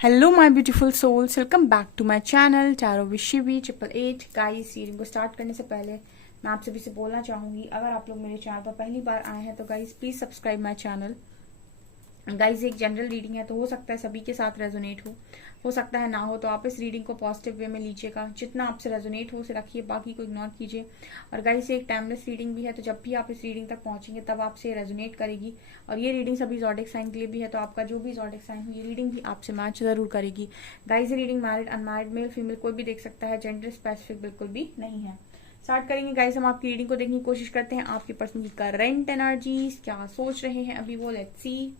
Hello my beautiful souls, welcome back to my channel tarot with Shivi 888। Guys, reading को start करने से पहले मैं आप सभी से बोलना चाहूंगी, अगर आप लोग मेरे चैनल पर पहली बार आए हैं तो guys please subscribe my channel. Guys, एक जनरल रीडिंग है तो हो सकता है सभी के साथ रेजोनेट हो सकता है ना हो, तो आप इस रीडिंग को पॉजिटिव वे में लीजिएगा। जितना आपसे रेजोनेट हो उसे रखिए, बाकी को इग्नोर कीजिए। और गाइज, ये एक टाइमलेस रीडिंग भी है, तो जब भी आप इस रीडिंग तक पहुंचेंगे तब आपसे रेजोनेट करेगी। और ये रीडिंग सभी ज़ोडिक साइन के लिए भी है, तो आपका जो भी ज़ोडिक साइन हो ये रीडिंग भी आपसे मैच जरूर करेगी। गाइज, ये reading married unmarried male female कोई भी देख सकता है, जेंडर स्पेसिफिक बिल्कुल भी नहीं है। स्टार्ट करेंगे गाइस, हम आपकी रीडिंग को देखने की कोशिश करते हैं। आपके पर्सन की करंट एनर्जीज क्या सोच रहे हैं अभी वो, लेट्स सी।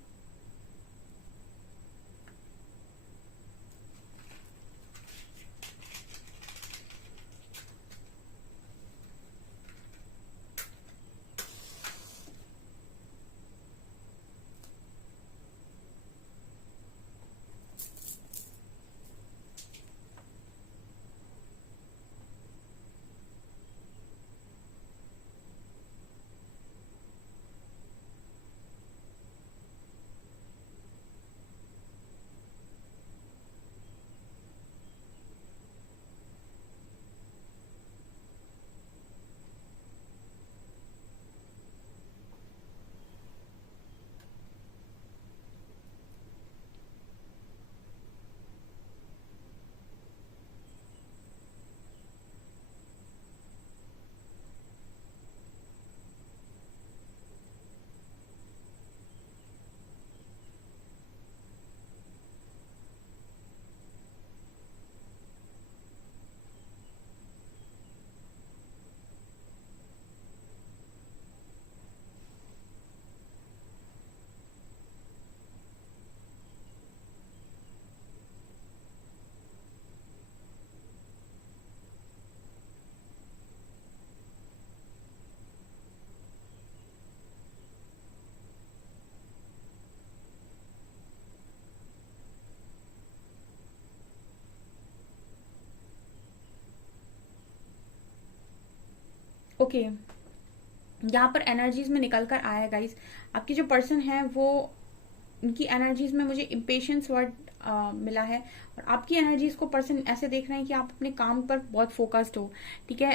ओके, यहाँ पर एनर्जीज में निकल कर आया गाइस, आपकी जो पर्सन है वो, उनकी एनर्जीज में मुझे इम्पेशंस वर्ड मिला है। और आपकी एनर्जीज को पर्सन ऐसे देख रहे हैं कि आप अपने काम पर बहुत फोकस्ड हो। ठीक है,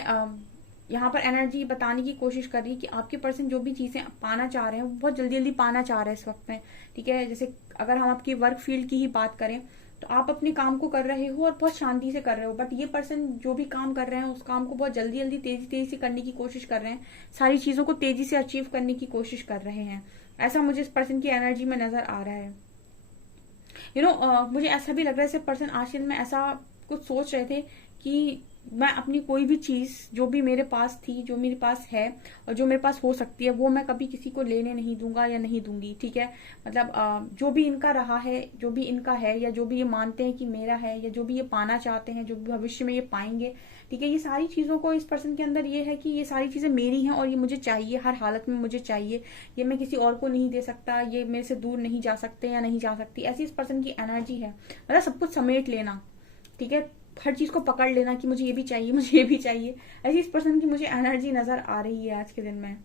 यहाँ पर एनर्जी बताने की कोशिश कर रही है कि आपके पर्सन जो भी चीजें पाना चाह रहे हैं वो बहुत जल्दी जल्दी पाना चाह रहे हैं इस वक्त में। ठीक है, जैसे अगर हम आपकी वर्क फील्ड की ही बात करें तो आप अपने काम को कर रहे हो और बहुत शांति से कर रहे हो, बट ये पर्सन जो भी काम कर रहे हैं उस काम को बहुत जल्दी जल्दी तेजी तेजी से करने की कोशिश कर रहे हैं, सारी चीजों को तेजी से अचीव करने की कोशिश कर रहे हैं। ऐसा मुझे इस पर्सन की एनर्जी में नजर आ रहा है। मुझे ऐसा भी लग रहा है जैसे पर्सन आज के दिन में ऐसा कुछ सोच रहे थे कि मैं अपनी कोई भी चीज जो भी मेरे पास थी, जो मेरे पास है और जो मेरे पास हो सकती है, वो मैं कभी किसी को लेने नहीं दूंगा या नहीं दूंगी। ठीक है, मतलब जो भी इनका रहा है, जो भी इनका है, या जो भी ये मानते हैं कि मेरा है, या जो भी ये पाना चाहते हैं, जो भी भविष्य में ये पाएंगे, ठीक है, ये सारी चीजों को इस पर्सन के अंदर ये है कि ये सारी चीजें मेरी हैं और ये मुझे चाहिए, हर हालत में मुझे चाहिए। ये मैं किसी और को नहीं दे सकता, ये मेरे से दूर नहीं जा सकते या नहीं जा सकती, ऐसी इस पर्सन की एनर्जी है। मतलब सब कुछ समेट लेना, ठीक है, हर चीज को पकड़ लेना कि मुझे ये भी चाहिए, मुझे ये भी चाहिए। ऐसी इस पर्सन की मुझे एनर्जी नजर आ रही है आज के दिन में।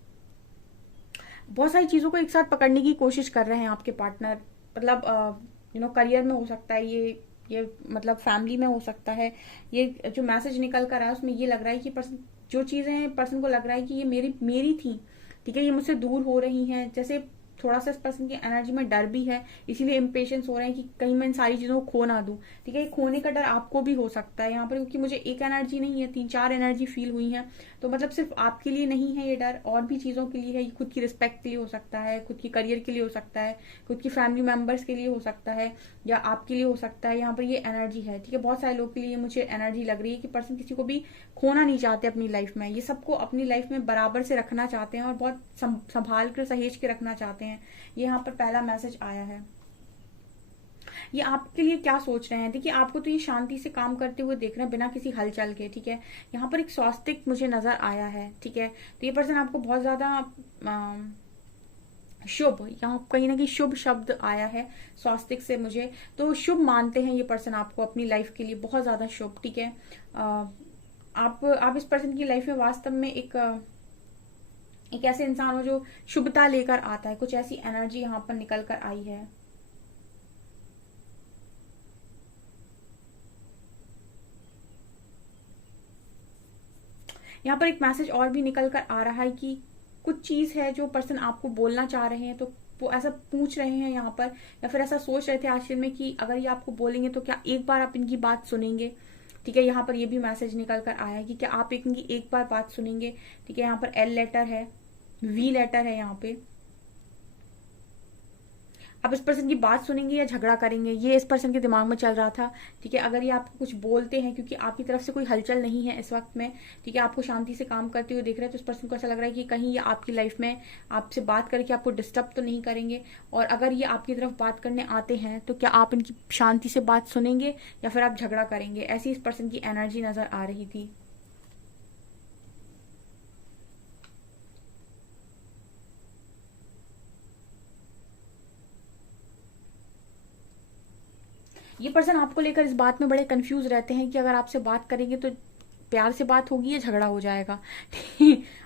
बहुत सारी चीजों को एक साथ पकड़ने की कोशिश कर रहे हैं आपके पार्टनर। मतलब करियर में हो सकता है ये मतलब फैमिली में हो सकता है। ये जो मैसेज निकल कर आया उसमें ये लग रहा है कि पर्सन, जो चीजें हैं पर्सन को लग रहा है कि ये मेरी मेरी थी, ठीक है, ये मुझसे दूर हो रही हैं। जैसे थोड़ा सा इस पर्सन की एनर्जी में डर भी है, इसीलिए इम्पेशंस हो रहे हैं कि कहीं मैं इन सारी चीजों को खो ना दूं। ठीक है, ये खोने का डर आपको भी हो सकता है यहाँ पर, क्योंकि मुझे एक एनर्जी नहीं है, 3-4 एनर्जी फील हुई है। तो मतलब सिर्फ आपके लिए नहीं है ये डर, और भी चीजों के लिए है। ये खुद की रिस्पेक्ट के लिए हो सकता है, खुद की करियर के लिए हो सकता है, खुद की फैमिली मेंबर्स के लिए हो सकता है, या आपके लिए हो सकता है। यहाँ पर ये एनर्जी है। ठीक है, बहुत सारे लोग के लिए मुझे एनर्जी लग रही है कि पर्सन किसी को भी खोना नहीं चाहते अपनी लाइफ में, ये सबको अपनी लाइफ में बराबर से रखना चाहते हैं और बहुत संभाल कर सहेज के रखना चाहते हैं। ये यहाँ पर पहला मैसेज आया है। ये आपके लिए क्या सोच रहे हैं? देखिए, आपको तो ये शांति से काम करते हुए देख रहे हैं बिना किसी हलचल के। ठीक है, यहाँ पर एक स्वास्तिक मुझे नजर आया है। ठीक है, तो ये पर्सन आपको बहुत ज्यादा शुभ, यहाँ कहीं ना कहीं शुभ शब्द आया है स्वास्तिक से मुझे, तो शुभ मानते हैं ये पर्सन आपको अपनी लाइफ के लिए बहुत ज्यादा शुभ। ठीक है, आप इस पर्सन की लाइफ में वास्तव में एक ऐसे इंसान हो जो शुभता लेकर आता है। कुछ ऐसी एनर्जी यहाँ पर निकल कर आई है। यहाँ पर एक मैसेज और भी निकल कर आ रहा है कि कुछ चीज है जो पर्सन आपको बोलना चाह रहे हैं, तो वो ऐसा पूछ रहे हैं यहाँ पर, या फिर ऐसा सोच रहे थे आखिर में कि अगर ये आपको बोलेंगे तो क्या एक बार आप इनकी बात सुनेंगे। ठीक है, यहाँ पर ये भी मैसेज निकल कर आया है कि क्या आप इनकी एक बार बात सुनेंगे। ठीक है, यहाँ पर एल लेटर है, वी लेटर है यहाँ पे। आप इस पर्सन की बात सुनेंगे या झगड़ा करेंगे, ये इस पर्सन के दिमाग में चल रहा था। ठीक है, अगर ये आपको कुछ बोलते हैं, क्योंकि आपकी तरफ से कोई हलचल नहीं है इस वक्त में, ठीक है, आपको शांति से काम करते हुए देख रहे हैं, तो इस पर्सन को ऐसा लग रहा है कि कहीं ये आपकी लाइफ में आपसे बात करके आपको डिस्टर्ब तो नहीं करेंगे। और अगर ये आपकी तरफ बात करने आते हैं तो क्या आप इनकी शांति से बात सुनेंगे या फिर आप झगड़ा करेंगे, ऐसी इस पर्सन की एनर्जी नजर आ रही थी। ये पर्सन आपको लेकर इस बात में बड़े कंफ्यूज रहते हैं कि अगर आपसे बात करेंगे तो प्यार से बात होगी या झगड़ा हो जाएगा।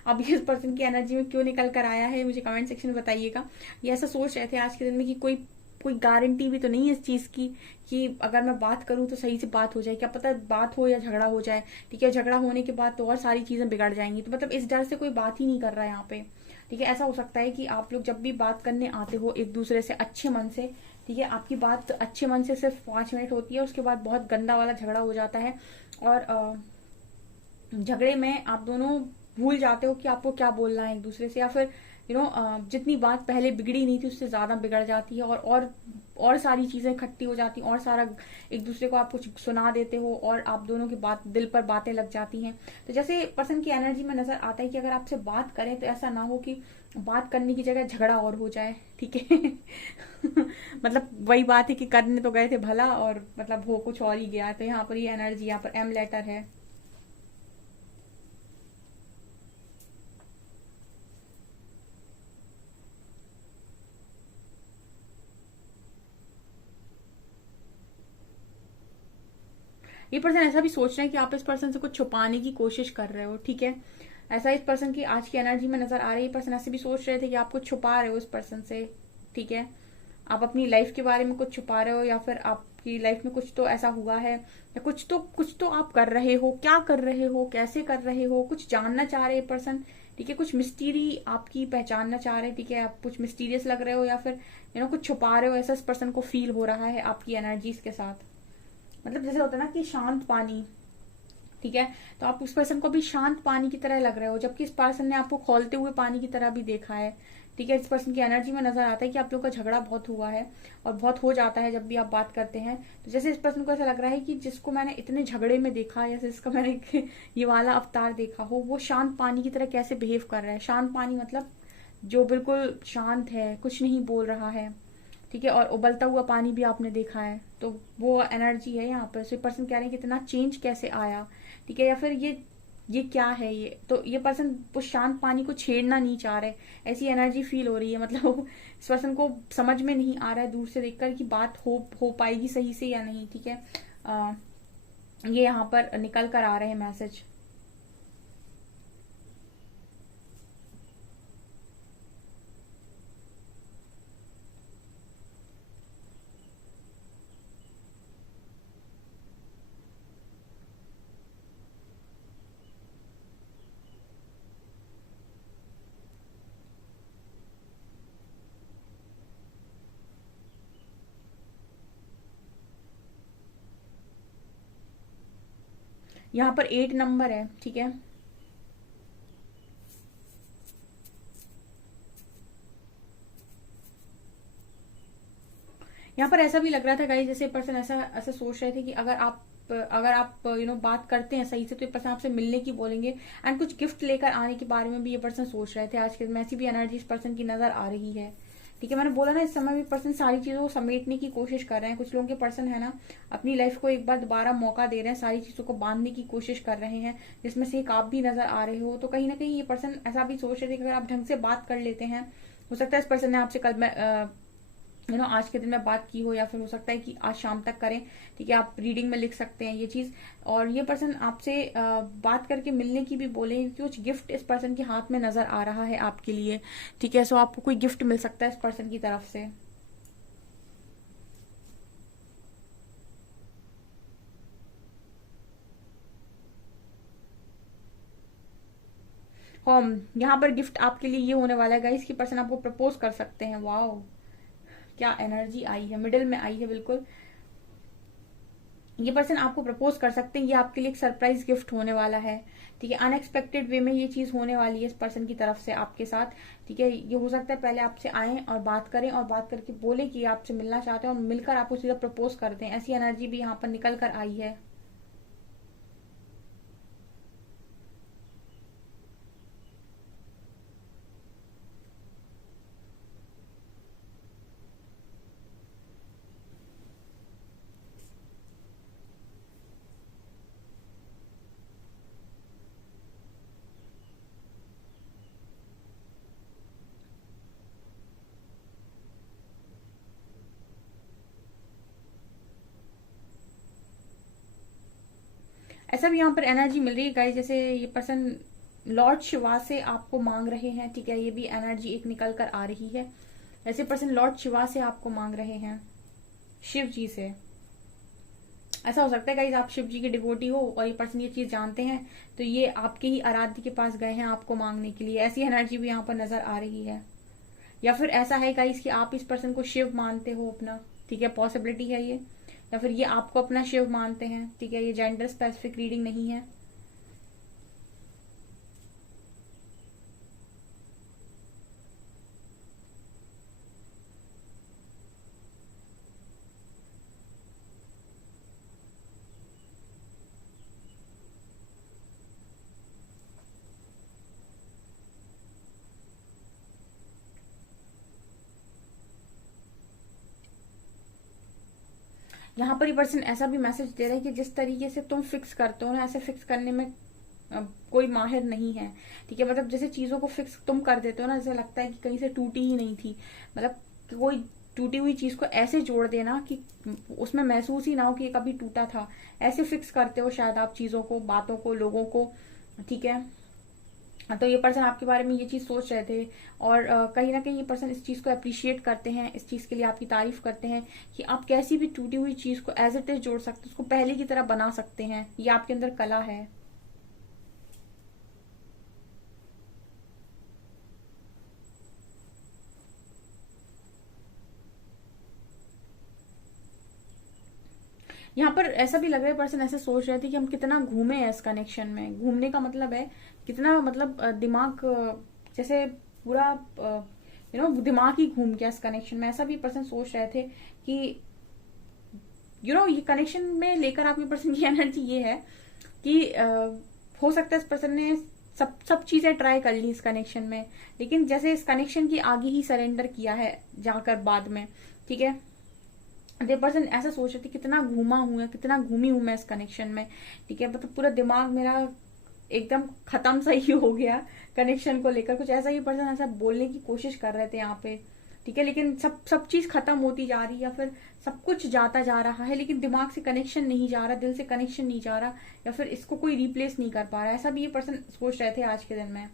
अब ये इस पर्सन की एनर्जी में क्यों निकल कर आया है, मुझे कमेंट सेक्शन में बताइएगा। ये ऐसा सोच रहे थे आज के दिन में कि कोई कोई गारंटी भी तो नहीं है इस चीज की कि अगर मैं बात करूं तो सही से बात हो जाए, क्या पता बात हो या झगड़ा हो जाए। ठीक है, झगड़ा होने के बाद तो और सारी चीजें बिगड़ जाएंगी, तो मतलब इस डर से कोई बात ही नहीं कर रहा है यहाँ पे। ठीक है, ऐसा हो सकता है कि आप लोग जब भी बात करने आते हो एक दूसरे से अच्छे मन से, ठीक है, आपकी बात अच्छे मन से सिर्फ 5 मिनट होती है, उसके बाद बहुत गंदा वाला झगड़ा हो जाता है। और झगड़े में आप दोनों भूल जाते हो कि आपको क्या बोलना है एक दूसरे से, या फिर जितनी बात पहले बिगड़ी नहीं थी उससे ज्यादा बिगड़ जाती है, और सारी चीजें इकट्ठी हो जाती हैं, और सारा एक दूसरे को आप कुछ सुना देते हो और आप दोनों की बात दिल पर बातें लग जाती हैं। तो जैसे पर्सन की एनर्जी में नजर आता है कि अगर आपसे बात करें तो ऐसा ना हो कि बात करने की जगह झगड़ा और हो जाए। ठीक है। मतलब वही बात है कि करने तो गए थे भला और मतलब हो कुछ और ही गया। तो यहाँ पर ये एनर्जी, यहाँ पर एम लेटर है। ये पर्सन ऐसा भी सोच रहे हैं कि आप इस पर्सन से कुछ छुपाने की कोशिश कर रहे हो। ठीक है, ऐसा इस पर्सन की आज की एनर्जी में नजर आ रही है। पर्सन ऐसे भी सोच रहे थे कि आप कुछ छुपा रहे हो इस पर्सन से। ठीक है, आप अपनी लाइफ के बारे में कुछ छुपा रहे हो, या फिर आपकी लाइफ में कुछ तो ऐसा हुआ है, या कुछ तो आप कर रहे हो, क्या कर रहे हो, कैसे कर रहे हो, कुछ जानना चाह रहे हैं पर्सन। ठीक है, कुछ मिस्टीरी आपकी पहचानना चाह रहे हैं। ठीक है, आप कुछ मिस्टीरियस लग रहे हो, या फिर कुछ छुपा रहे हो, ऐसा इस पर्सन को फील हो रहा है आपकी एनर्जीज के साथ। मतलब जैसे होता है ना कि शांत पानी, ठीक है, तो आप उस पर्सन को भी शांत पानी की तरह लग रहे हो, जबकि इस पर्सन ने आपको खौलते हुए पानी की तरह भी देखा है। ठीक है, इस पर्सन की एनर्जी में नजर आता है कि आप लोग का झगड़ा बहुत हुआ है और बहुत हो जाता है जब भी आप बात करते हैं। तो जैसे इस पर्सन को ऐसा लग रहा है कि जिसको मैंने इतने झगड़े में देखा, या जिसका मैंने ये वाला अवतार देखा हो, वो शांत पानी की तरह कैसे बिहेव कर रहा है। शांत पानी मतलब जो बिल्कुल शांत है, कुछ नहीं बोल रहा है। ठीक है, और उबलता हुआ पानी भी आपने देखा है, तो वो एनर्जी है यहाँ पर। सो पर्सन कह रहे हैं कि इतना चेंज कैसे आया। ठीक है, या फिर ये क्या है, ये तो ये पर्सन वो शांत पानी को छेड़ना नहीं चाह रहे, ऐसी एनर्जी फील हो रही है। मतलब इस पर्सन को समझ में नहीं आ रहा है दूर से देखकर कि बात हो पाएगी सही से या नहीं। ठीक है, ये यहाँ पर निकल कर आ रहे हैं मैसेज। यहाँ पर 8 नंबर है। ठीक है, यहाँ पर ऐसा भी लग रहा था गाइस, जैसे पर्सन ऐसा ऐसा सोच रहे थे कि अगर आप बात करते हैं सही से, तो ये पर्सन आपसे मिलने की बोलेंगे एंड कुछ गिफ्ट लेकर आने के बारे में भी ये पर्सन सोच रहे थे। आज के दिन में ऐसी भी एनर्जी इस पर्सन की नजर आ रही है। ठीक है, मैंने बोला ना, इस समय भी पर्सन सारी चीजों को समेटने की कोशिश कर रहे हैं। कुछ लोगों के पर्सन है ना, अपनी लाइफ को एक बार दोबारा मौका दे रहे हैं, सारी चीजों को बांधने की कोशिश कर रहे हैं, जिसमें से एक आप भी नजर आ रहे हो। तो कहीं ना कहीं ये पर्सन ऐसा भी सोच रहे थे कि अगर आप ढंग से बात कर लेते हैं, हो सकता है इस पर्सन ने आपसे कल में आज के दिन में बात की हो, या फिर हो सकता है कि आज शाम तक करें। ठीक है, आप रीडिंग में लिख सकते हैं ये चीज। और ये पर्सन आपसे बात करके मिलने की भी बोले, कुछ गिफ्ट इस पर्सन के हाथ में नजर आ रहा है आपके लिए। ठीक है, सो आपको कोई गिफ्ट मिल सकता है इस पर्सन की तरफ से। होम, यहाँ पर गिफ्ट आपके लिए ये होने वाला है गाइस कि पर्सन आपको प्रपोज कर सकते हैं। वाओ, क्या एनर्जी आई है, मिडिल में आई है बिल्कुल। ये पर्सन आपको प्रपोज कर सकते हैं, ये आपके लिए एक सरप्राइज गिफ्ट होने वाला है। ठीक है, अनएक्सपेक्टेड वे में ये चीज होने वाली है इस पर्सन की तरफ से आपके साथ। ठीक है, ये हो सकता है पहले आपसे आए और बात करें और बात करके बोले कि आपसे मिलना चाहते हैं और मिलकर आपको सीधा प्रपोज करते हैं। ऐसी एनर्जी भी यहाँ पर निकल कर आई है। ऐसा भी यहाँ पर एनर्जी मिल रही है गाइस, जैसे ये पर्सन लॉर्ड शिवा से आपको मांग रहे हैं। ठीक है, ये भी एनर्जी एक निकल कर आ रही है। ऐसे पर्सन लॉर्ड शिवा से आपको मांग रहे हैं, शिव जी से। ऐसा हो सकता है गाइस आप शिव जी के डिवोटी हो और ये पर्सन ये चीज जानते हैं, तो ये आपके ही आराध्य के पास गए हैं आपको मांगने के लिए। ऐसी एनर्जी भी यहाँ पर नजर आ रही है। या फिर ऐसा है गाइस कि आप इस पर्सन को शिव मानते हो अपना। ठीक है, पॉसिबिलिटी है ये। या फिर ये आपको अपना शिव मानते हैं। ठीक है, ये जेंडर स्पेसिफिक रीडिंग नहीं है। यहाँ पर ये पर्सन ऐसा भी मैसेज दे रहा है कि जिस तरीके से तुम फिक्स करते हो ना, ऐसे फिक्स करने में कोई माहिर नहीं है। ठीक है, मतलब जैसे चीजों को फिक्स तुम कर देते हो ना, जैसे लगता है कि कहीं से टूटी ही नहीं थी। मतलब कोई टूटी हुई चीज को ऐसे जोड़ देना कि उसमें महसूस ही ना हो कि ये कभी टूटा था। ऐसे फिक्स करते हो शायद आप चीजों को, बातों को, लोगों को। ठीक है, तो ये पर्सन आपके बारे में ये चीज सोच रहे थे और कहीं ना कहीं ये पर्सन इस चीज को अप्रिशिएट करते हैं, इस चीज के लिए आपकी तारीफ करते हैं कि आप कैसी भी टूटी हुई चीज को एज इट इज जोड़ सकते हैं, उसको पहले की तरह बना सकते हैं। ये आपके अंदर कला है। यहाँ पर ऐसा भी लग रहा है पर्सन ऐसे सोच रहे थे कि हम कितना घूमे हैं इस कनेक्शन में। घूमने का मतलब है कितना, मतलब दिमाग जैसे पूरा दिमाग ही घूम गया इस कनेक्शन में। ऐसा भी पर्सन सोच रहे थे कि ये कनेक्शन में लेकर आपके पर्सन की एनर्जी ये है कि हो सकता है इस पर्सन ने सब सब चीजें ट्राई कर ली इस कनेक्शन में, लेकिन जैसे इस कनेक्शन की आगे ही सरेंडर किया है जाकर बाद में। ठीक है, ये पर्सन ऐसा सोच रहे थे कितना घूमा हूं मैं, कितना घूमी हूं मैं इस कनेक्शन में। ठीक है, मतलब पूरा दिमाग मेरा एकदम खत्म सा ही हो गया कनेक्शन को लेकर। कुछ ऐसा ही पर्सन ऐसा बोलने की कोशिश कर रहे थे यहाँ पे। ठीक है, लेकिन सब सब चीज खत्म होती जा रही है, या फिर सब कुछ जाता जा रहा है, लेकिन दिमाग से कनेक्शन नहीं जा रहा, दिल से कनेक्शन नहीं जा रहा, या फिर इसको कोई रिप्लेस नहीं कर पा रहा। ऐसा भी ये पर्सन सोच रहे थे आज के दिन में।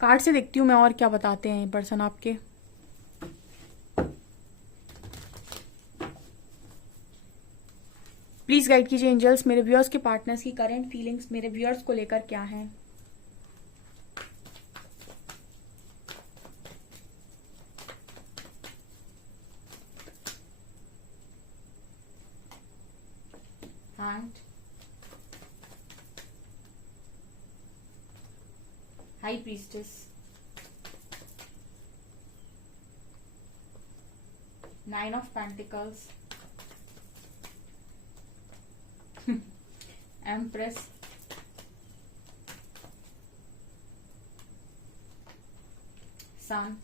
कार्ड से देखती हूँ मैं और क्या बताते हैं ये पर्सन आपके। प्लीज गाइड कीजिए एंजल्स, मेरे व्यूअर्स के पार्टनर्स की करंट फीलिंग्स मेरे व्यूअर्स को लेकर क्या है। Hanged, High Priestess, Nine of Pentacles, Empress, Sun,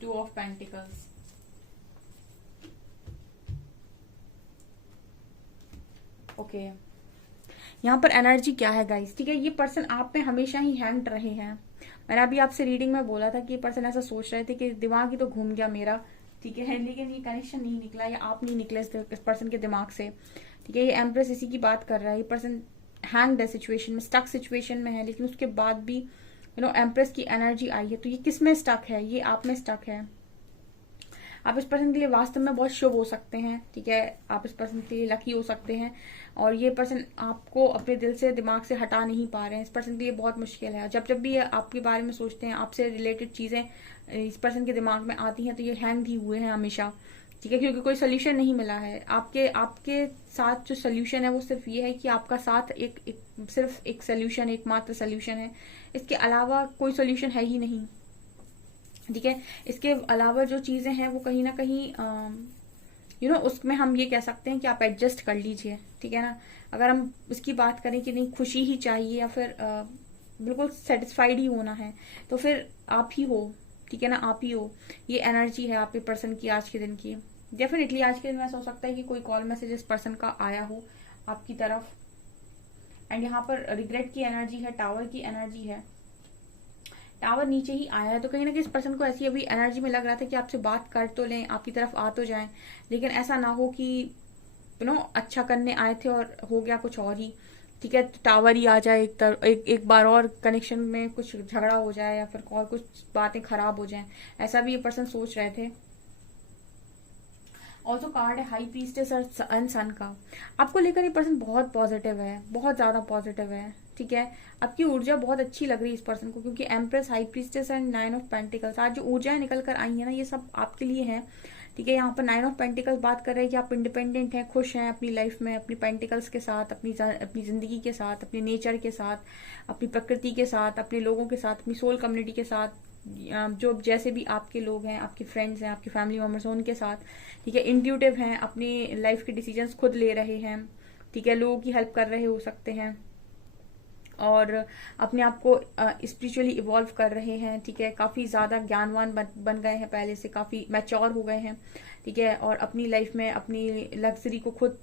Two of Pentacles। Okay, यहाँ पर एनर्जी क्या है गाइस। ठीक है, ये पर्सन आप पे हमेशा ही हैंग्ड रहे हैं। मैंने अभी आपसे रीडिंग में बोला था कि ये पर्सन ऐसा सोच रहे थे कि दिमाग ही तो घूम गया मेरा। ठीक है, लेकिन ये कनेक्शन नहीं निकला, या आप नहीं निकले इस पर्सन के दिमाग से। ठीक है, ये एम्प्रेस इसी की बात कर रहा है। ये पर्सन हैंग्ड है सिचुएशन में, स्टक सिचुएशन में है, लेकिन उसके बाद भी एम्प्रेस की एनर्जी आई है। तो ये किस में स्टक है? ये आप में स्टक है। आप इस पर्सन के लिए वास्तव में बहुत शुभ हो सकते हैं, ठीक है, आप इस पर्सन के लिए लकी हो सकते हैं, और ये पर्सन आपको अपने दिल से, दिमाग से हटा नहीं पा रहे हैं। इस पर्सन के लिए बहुत मुश्किल है। जब जब भी ये आपके बारे में सोचते हैं, आपसे रिलेटेड चीजें इस पर्सन के दिमाग में आती हैं, तो ये हैंग ही हुए हैं हमेशा, ठीक है, क्योंकि कोई सोल्यूशन नहीं मिला है। आपके साथ जो सोल्यूशन है वो सिर्फ ये है कि आपका साथ सिर्फ एक सोल्यूशन, एकमात्र सोल्यूशन है। इसके अलावा कोई सोल्यूशन है ही नहीं, ठीक है। इसके अलावा जो चीजें हैं वो कहीं ना कहीं उसमें हम ये कह सकते हैं कि आप एडजस्ट कर लीजिए, ठीक है ना। अगर हम इसकी बात करें कि नहीं खुशी ही चाहिए या फिर बिल्कुल सेटिस्फाइड ही होना है, तो फिर आप ही हो, ठीक है ना, आप ही हो। ये एनर्जी है आपके पर्सन की आज के दिन की। डेफिनेटली आज के दिन में ऐसा हो सकता है कि कोई कॉल मैसेज इस पर्सन का आया हो आपकी तरफ, एंड यहाँ पर रिग्रेट की एनर्जी है, टावर की एनर्जी है, टावर नीचे ही आया है। तो कहीं ना कहीं इस पर्सन को ऐसी अभी एनर्जी में लग रहा था कि आपसे बात कर तो लें, आपकी तरफ आ तो जाएं, लेकिन ऐसा ना हो कि अच्छा करने आए थे और हो गया कुछ और ही, ठीक है। तो टावर ही आ जाए एक बार और कनेक्शन में कुछ झगड़ा हो जाए या फिर और कुछ बातें खराब हो जाएं, ऐसा भी ये पर्सन सोच रहे थे। ऑल्सो कार्ड है हाई प्रीस्टेस और सन का। आपको लेकर ये पर्सन बहुत पॉजिटिव है, बहुत ज्यादा पॉजिटिव है, ठीक है। आपकी ऊर्जा बहुत अच्छी लग रही है इस पर्सन को, क्योंकि empress, high priestess and 9 of pentacles, आज जो ऊर्जाएं निकल कर आई है ना, ये सब आपके लिए है, ठीक है। यहाँ पर 9 ऑफ पेंटिकल्स बात कर रहे हैं कि आप इंडिपेंडेंट हैं, खुश हैं अपनी लाइफ में, अपनी पेंटिकल्स के साथ, अपनी जिंदगी के साथ, अपनी नेचर के साथ, अपनी प्रकृति के साथ, अपने लोगों के साथ, अपनी सोल कम्युनिटी के साथ, जो जैसे भी आपके लोग हैं, आपके फ्रेंड्स हैं, आपके फैमिली मेंबर्स हैं, उनके साथ, ठीक है। इंट्यूटिव हैं, अपनी लाइफ के डिसीजंस खुद ले रहे हैं, ठीक है, लोगों की हेल्प कर रहे हो सकते हैं, और अपने आप को स्पिरिचुअली इवॉल्व कर रहे हैं, ठीक है। काफी ज्यादा ज्ञानवान बन गए हैं, पहले से काफी मैच्योर हो गए हैं, ठीक है, और अपनी लाइफ में अपनी लग्जरी को खुद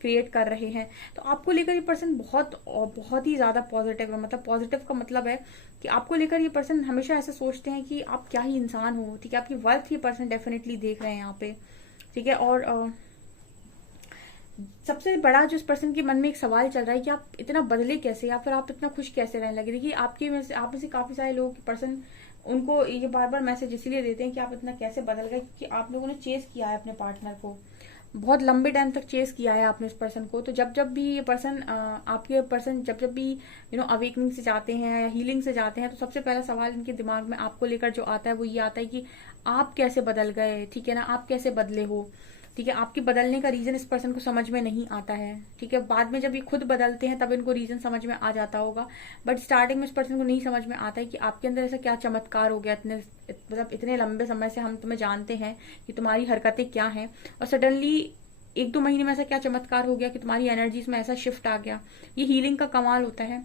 क्रिएट कर रहे हैं। तो आपको लेकर ये पर्सन बहुत ही ज्यादा पॉजिटिव है। मतलब पॉजिटिव का मतलब है कि आपको लेकर ये पर्सन हमेशा ऐसा सोचते हैं कि आप क्या ही इंसान हो, ठीक है। आपकी वर्थ ये पर्सन डेफिनेटली देख रहे हैं यहाँ पे, ठीक है। और सबसे बड़ा जो इस पर्सन के मन में एक सवाल चल रहा है कि आप इतना बदले कैसे, या फिर आप इतना खुश कैसे रहने लगे। देखिए आप में से काफी सारे लोग पर्सन उनको ये बार बार मैसेज इसीलिए देते हैं कि आप इतना कैसे बदल गए, क्योंकि आप लोगों ने चेस किया है अपने पार्टनर को, बहुत लंबे टाइम तक चेस किया है आपने इस पर्सन को। तो जब जब भी ये पर्सन आपके पर्सन जब जब भी अवेकनिंग से जाते हैं, हीलिंग से जाते हैं, तो सबसे पहला सवाल इनके दिमाग में आपको लेकर जो आता है वो ये आता है कि आप कैसे बदल गए, ठीक है ना, आप कैसे बदले हो, ठीक है। आपके बदलने का रीजन इस पर्सन को समझ में नहीं आता है, ठीक है। बाद में जब ये खुद बदलते हैं तब इनको रीजन समझ में आ जाता होगा, बट स्टार्टिंग में इस पर्सन को नहीं समझ में आता है कि आपके अंदर ऐसा क्या चमत्कार हो गया, मतलब इतने लंबे समय से हम तुम्हें जानते हैं कि तुम्हारी हरकतें क्या हैं, और सडनली 1-2 महीने में ऐसा क्या चमत्कार हो गया कि तुम्हारी एनर्जीज में ऐसा शिफ्ट आ गया। ये हीलिंग का कमाल होता है।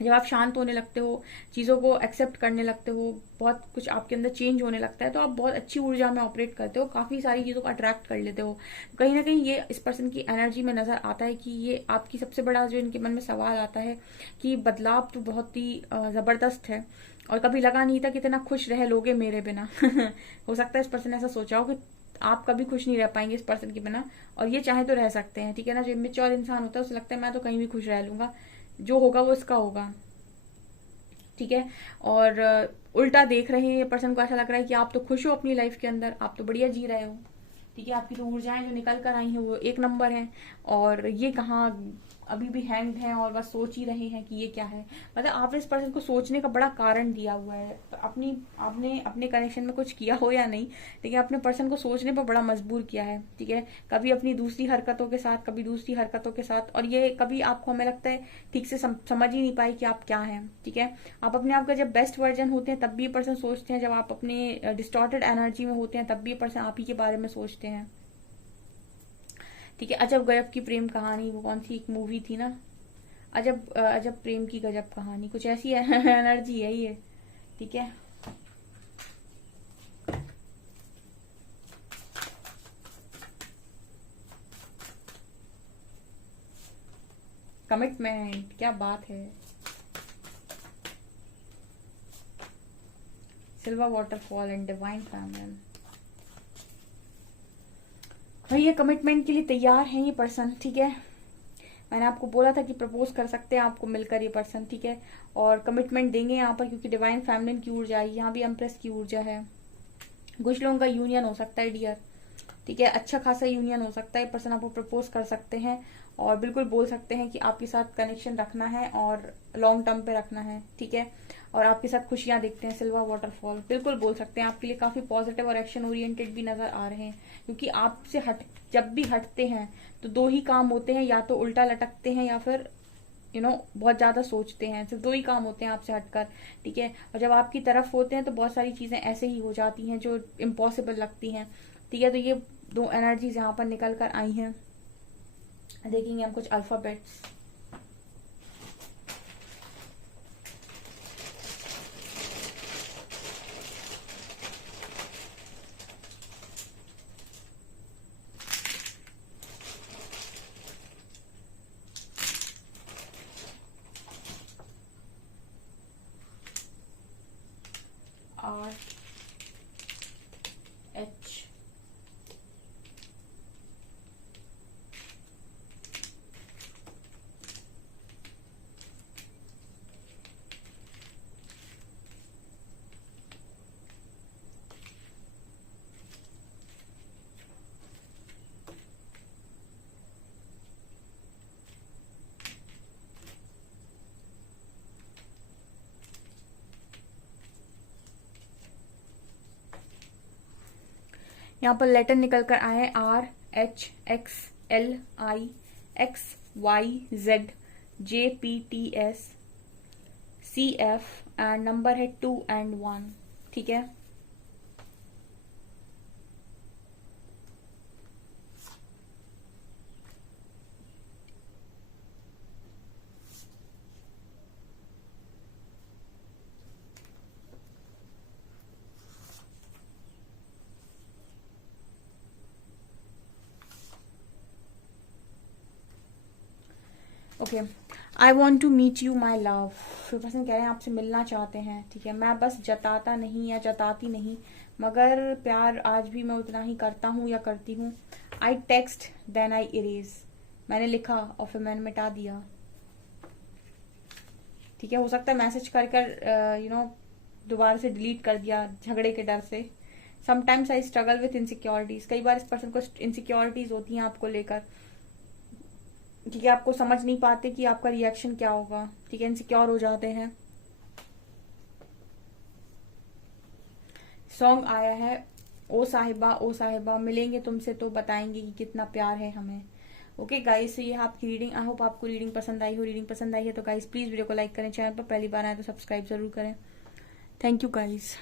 जब आप शांत होने लगते हो, चीजों को एक्सेप्ट करने लगते हो, बहुत कुछ आपके अंदर चेंज होने लगता है, तो आप बहुत अच्छी ऊर्जा में ऑपरेट करते हो, काफी सारी चीजों को अट्रैक्ट कर लेते हो। कहीं ना कहीं ये इस पर्सन की एनर्जी में नजर आता है कि ये आपकी सबसे बड़ा जो इनके मन में सवाल आता है कि बदलाव तो बहुत ही जबरदस्त है, और कभी लगा नहीं था कि इतना खुश रह लोगे मेरे बिना। हो सकता है इस पर्सन ने ऐसा सोचा हो कि आप कभी खुश नहीं रह पाएंगे इस पर्सन के बिना, और ये चाहे तो रह सकते हैं, ठीक है ना। जो इमेच्योर इंसान होता है उसे लगता है मैं तो कहीं भी खुश रह लूंगा, जो होगा वो इसका होगा, ठीक है। और उल्टा देख रहे हैं ये पर्सन को, ऐसा लग रहा है कि आप तो खुश हो अपनी लाइफ के अंदर, आप तो बढ़िया जी रहे हो, ठीक है। आपकी तो ऊर्जाएं जो निकल कर आई हैं वो एक नंबर है, और ये कहाँ अभी भी हैंग्ड हैं और बस सोच ही रहे हैं कि ये क्या है। मतलब आपने इस पर्सन को सोचने का बड़ा कारण दिया हुआ है। तो आपने अपने कनेक्शन में कुछ किया हो या नहीं, लेकिन अपने पर्सन को सोचने पर बड़ा मजबूर किया है, ठीक है। कभी अपनी दूसरी हरकतों के साथ, कभी दूसरी हरकतों के साथ, और ये कभी आपको हमें लगता है ठीक से समझ ही नहीं पाए कि आप क्या हैं, ठीक है। आप अपने आप का जब बेस्ट वर्जन होते हैं तब भी ये पर्सन सोचते हैं, जब आप अपने डिस्टॉर्टेड एनर्जी में होते हैं तब भी ये पर्सन आप ही के बारे में सोचते हैं, ठीक है। अजब गजब की प्रेम कहानी, वो कौन सी एक मूवी थी ना, अजब अजब प्रेम की गजब कहानी, कुछ ऐसी एनर्जी है ये, ठीक है। कमिटमेंट, क्या बात है। Silver waterfall and divine family, भाई ये कमिटमेंट के लिए तैयार है ये पर्सन, ठीक है। मैंने आपको बोला था कि प्रपोज कर सकते हैं आपको मिलकर ये पर्सन, ठीक है, और कमिटमेंट देंगे यहाँ पर, क्योंकि डिवाइन फेमिनिन की ऊर्जा है, यहाँ भी एम्प्रेस की ऊर्जा है। कुछ लोगों का यूनियन हो सकता है डियर, ठीक है, अच्छा खासा यूनियन हो सकता है। पर्सन आपको प्रपोज कर सकते हैं और बिल्कुल बोल सकते हैं कि आपके साथ कनेक्शन रखना है और लॉन्ग टर्म पे रखना है, ठीक है, और आपके साथ खुशियां देखते हैं, सिल्वर वाटरफॉल बिल्कुल बोल सकते हैं। आपके लिए काफी पॉजिटिव और एक्शन ओरिएंटेड भी नजर आ रहे हैं, क्योंकि आपसे जब भी हटते हैं तो दो ही काम होते हैं, या तो उल्टा लटकते हैं या फिर बहुत ज्यादा सोचते हैं। सिर्फ दो ही काम होते हैं आपसे हटकर, ठीक है, और जब आपकी तरफ होते हैं तो बहुत सारी चीजें ऐसे ही हो जाती हैं जो इम्पॉसिबल लगती हैं, ठीक है। तो ये दो एनर्जीज यहाँ पर निकल कर आई हैं। देखेंगे हम कुछ अल्फाबेट्स। R H यहाँ पर लेटर निकल कर आए हैं RHXLIXYZJPTS एंड नंबर है 2 and 1, ठीक है। Okay, I want to meet you my love. फिर पर्सन कह रहे हैं आपसे मिलना चाहते हैं, ठीक है। मैं बस जताता नहीं या जताती नहीं, मगर प्यार आज भी मैं उतना ही करता हूँ या करती हूँ। I text then I erase, मैंने लिखा और फिर मैंने मिटा दिया, ठीक है। हो सकता है मैसेज कर कर दोबारा से डिलीट कर दिया झगड़े के डर से। Sometimes I struggle with insecurities, कई बार इस पर्सन को इनसिक्योरिटीज होती हैं आपको लेकर, ठीक है। आपको समझ नहीं पाते कि आपका रिएक्शन क्या होगा, ठीक है, इनसिक्योर हो जाते हैं। सॉन्ग आया है ओ साहिबा मिलेंगे तुमसे तो बताएंगे कि कितना प्यार है हमें। ओके गाइस, ये आपकी रीडिंग। आई होप आपको रीडिंग पसंद आई हो। रीडिंग पसंद आई है तो गाइस प्लीज वीडियो को लाइक करें, चैनल पर पहली बार आए तो सब्सक्राइब जरूर करें। Thank you guys.